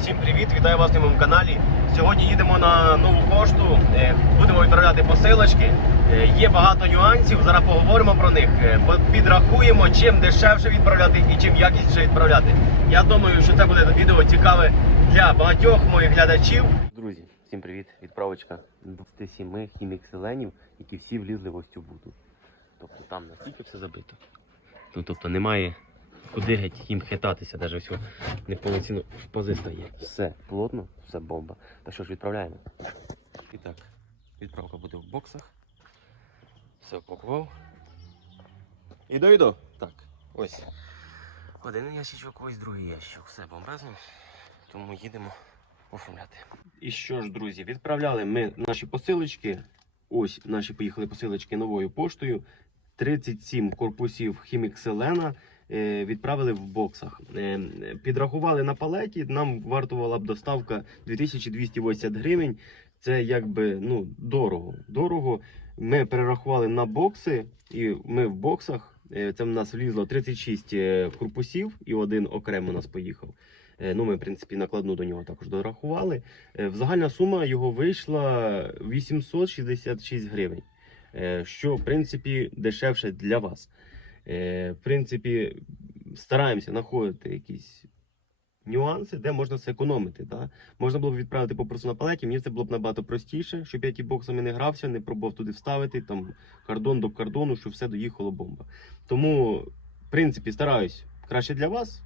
Всім привіт! Вітаю вас на моєму каналі. Сьогодні їдемо на нову пошту. е, Будемо відправляти посилочки. Е, Є багато нюансів. Зараз поговоримо про них. е, Підрахуємо, чим дешевше відправляти і чим якісніше відправляти. Я думаю, що це буде відео цікаве для багатьох моїх глядачів. Друзі, всім привіт! Відправочка 27 хімікселенів, які всі влізли в ось цю буду. Тобто там настільки все забито. Ну, тобто немає куди геть їм хитатися, навіть все неповноцінно в пози стає. Все плотно, все бомба. Так що ж відправляємо. І так, відправка буде в боксах. Все опакував. Іду, іду. Так, ось. Один ящичок, ось другий ящик. Все бомбезно. Тому їдемо оформляти. І що ж, друзі, відправляли ми наші посилочки. Ось наші поїхали посилочки новою поштою. 37 корпусів хімікселена відправили в боксах. Е, Підрахували на палеті, нам вартувала б доставка 2280 гривень. Це якби ну, дорого. Дорого. Ми перерахували на бокси, і ми в боксах. е, Це в нас влізло 36 е, корпусів і один окремо нас поїхав. Е, Ну, ми, в принципі, накладну до нього також дорахували. Е, Загальна сума його вийшла 866 гривень, е, що в принципі дешевше для вас. Е, В принципі, стараємося знаходити якісь нюанси, де можна зекономити. Да? Можна було б відправити попросту на палеті, мені це було б набагато простіше, щоб я ті боксами не грався, не пробував туди вставити, там кордон до кордону, щоб все доїхало бомба. Тому, в принципі, стараюсь краще для вас.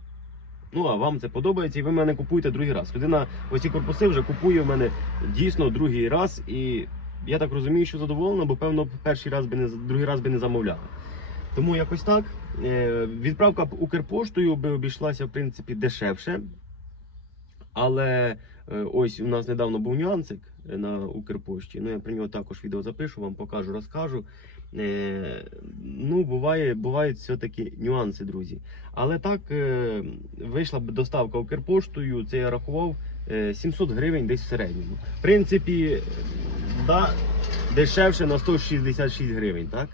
Ну, а вам це подобається, і ви мене купуєте другий раз. Людина ось ці корпуси вже купує в мене дійсно другий раз. І я так розумію, що задоволена, бо певно перший раз би не другий раз би не замовляла. Тому якось так. Е, Відправка Укрпоштою би обійшлася, в принципі, дешевше. Але е, ось у нас недавно був нюансик е, на Укрпошті. Ну, я про нього також відео запишу, вам покажу, розкажу. Ну, буває, бувають все-таки нюанси, друзі. Але так вийшла б доставка Укрпоштою, це я рахував е, 700 гривень десь в середньому. В принципі, да, дешевше на 166 гривень, так?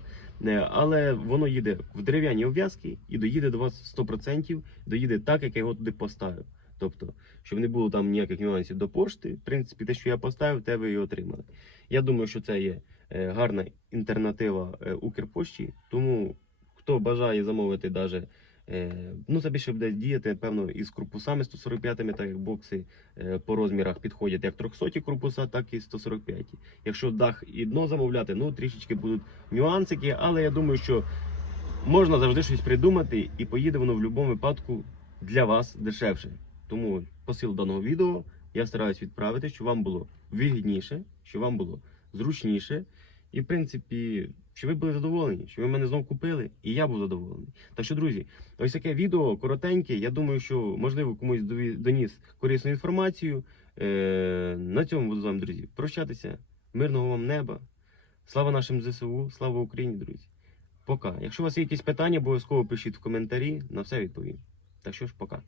Е, Але воно їде в дерев'яній обв'язки і доїде до вас 100%, доїде так, як я його туди поставив. Тобто, щоб не було там ніяких нюансів до пошти. В принципі, те, що я поставив, те ви і отримали. Я думаю, що це є е, гарна альтернатива е, Укрпошті. Тому хто бажає замовити е, ну це більше буде діяти, певно, із корпусами 145-ми, так як бокси е, по розмірах підходять як 300 корпуса, так і 145. Якщо дах і дно замовляти, ну трішечки будуть нюансики, але я думаю, що можна завжди щось придумати і поїде воно в будь-якому випадку для вас дешевше. Тому посил даного відео я стараюсь відправити, щоб вам було вигідніше, щоб вам було зручніше. І, в принципі, щоб ви були задоволені, щоб ви мене знову купили, і я був задоволений. Так що, друзі, ось таке відео коротеньке. Я думаю, що можливо комусь доніс корисну інформацію. Е, на цьому буду з вами, друзі, прощатися. Мирного вам неба. Слава нашим ЗСУ, слава Україні, друзі. Пока. Якщо у вас є якісь питання, обов'язково пишіть в коментарі, на все відповім. Так що ж, пока.